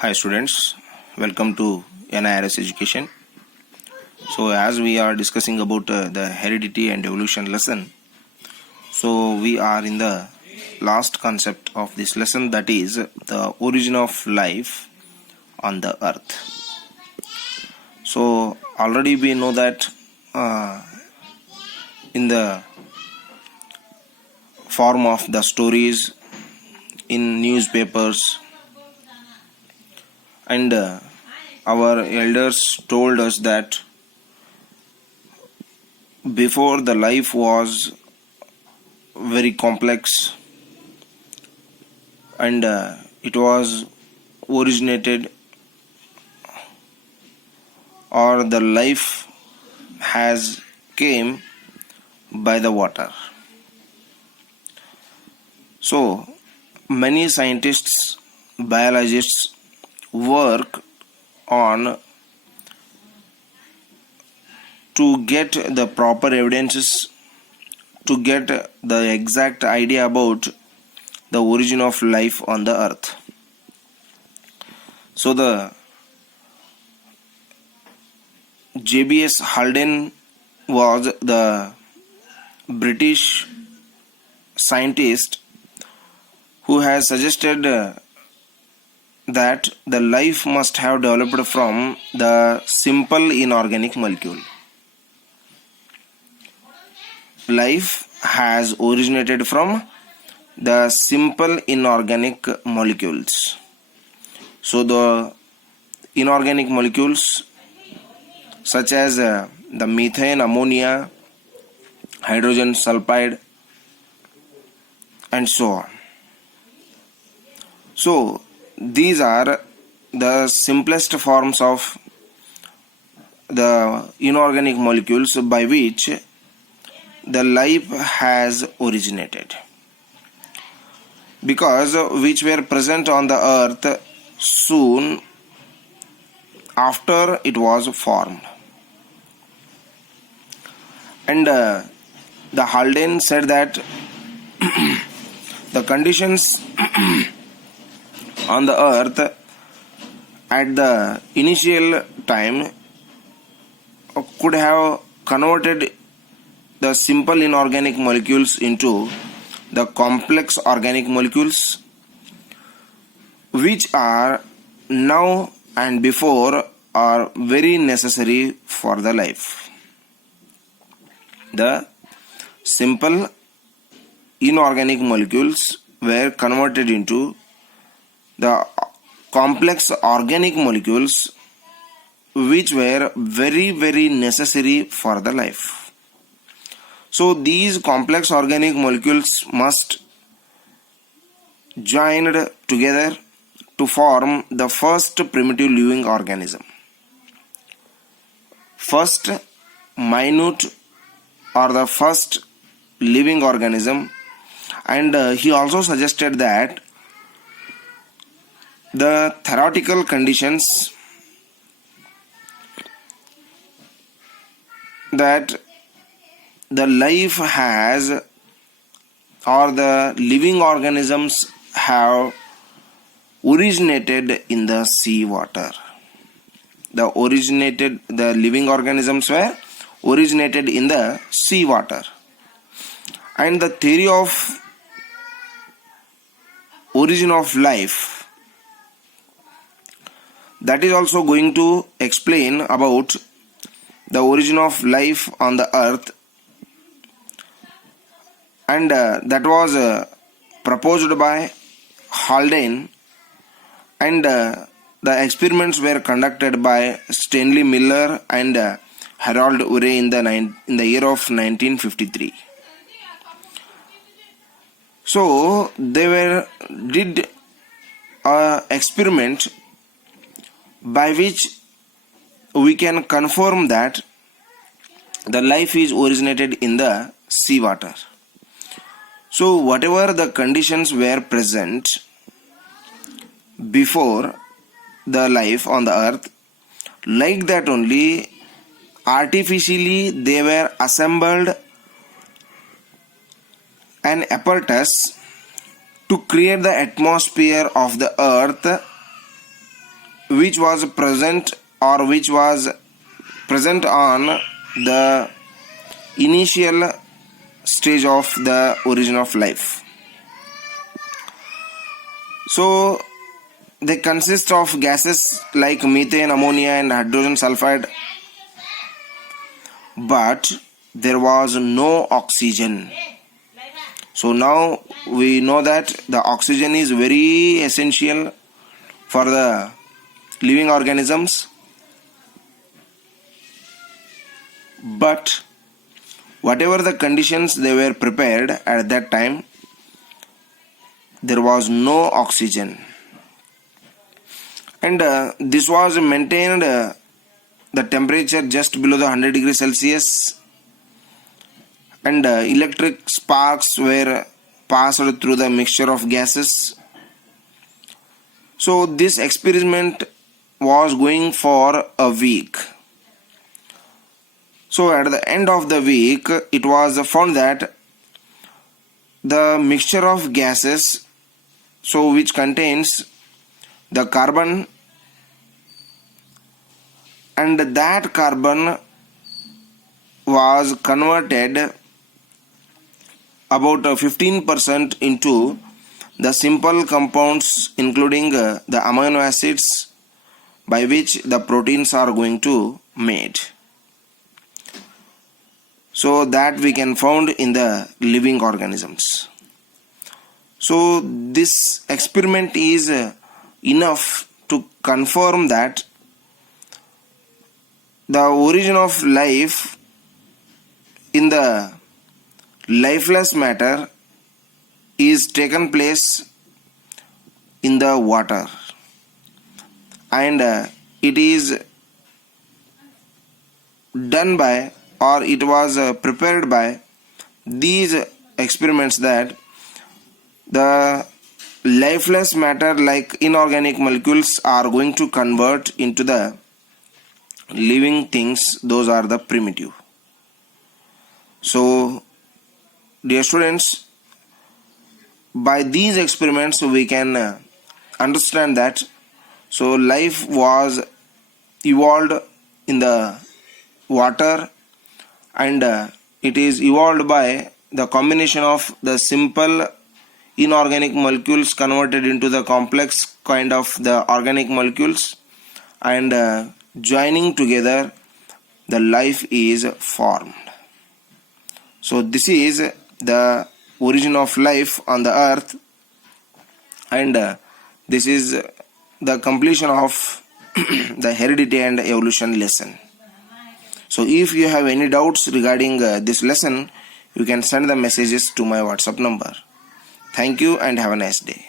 Hi students, welcome to NIRS Education. So as we are discussing about the heredity and evolution lesson, so we are in the last concept of this lesson, that is the origin of life on the earth. So already we know that in the form of the stories in newspapers, and our elders told us that before the life was very complex and it was originated, or the life has came by the water. So many scientists, biologists work on to get the proper evidences, to get the exact idea about the origin of life on the earth. So the JBS Haldane was the British scientist who has suggested that the life must have developed from the simple inorganic molecule. Life has originated from the simple inorganic molecules. So the inorganic molecules such as the methane, ammonia, hydrogen sulfide, and so on. So these are the simplest forms of the inorganic molecules by which the life has originated, because which were present on the earth soon after it was formed. And the Haldane said that the conditions on the earth at the initial time could have converted the simple inorganic molecules into the complex organic molecules, which are now and before are very necessary for the life. The simple inorganic molecules were converted into the complex organic molecules, which were very necessary for the life. So these complex organic molecules must joined together to form the first primitive living organism, first minute or the first living organism. And he also suggested that the theoretical conditions that the life has, or the living organisms have originated in the sea water. The living organisms were originated in the sea water. And the theory of origin of life, that is also going to explain about the origin of life on the earth, and that was proposed by Haldane, and the experiments were conducted by Stanley Miller and Harold Urey in the year of 1953. So they did an experiment by which we can confirm that the life is originated in the sea water. So whatever the conditions were present before the life on the earth, like that only artificially they were assembled an apparatus to create the atmosphere of the earth which was present on the initial stage of the origin of life. So they consist of gases like methane, ammonia and hydrogen sulfide, but there was no oxygen. So now we know that the oxygen is very essential for the living organisms, but whatever the conditions they were prepared at that time, there was no oxygen. And this was maintained the temperature just below the 100 degrees Celsius, and electric sparks were passed through the mixture of gases. So this experiment was going for a week. So at the end of the week, it was found that the mixture of gases, so which contains the carbon, and that carbon was converted about 15% into the simple compounds, including the amino acids by which the proteins are going to made. So that we can found in the living organisms. So this experiment is enough to confirm that the origin of life in the lifeless matter is taken place in the water, and it is done by, or it was prepared by these experiments, that the lifeless matter like inorganic molecules are going to convert into the living things. Those are the primitive. So dear students, by these experiments we can understand that so life was evolved in the water, and it is evolved by the combination of the simple inorganic molecules converted into the complex kind of the organic molecules, and joining together the life is formed. So this is the origin of life on the earth, and this is the completion of the heredity and evolution lesson. So if you have any doubts regarding this lesson, you can send the messages to my WhatsApp number. Thank you and have a nice day.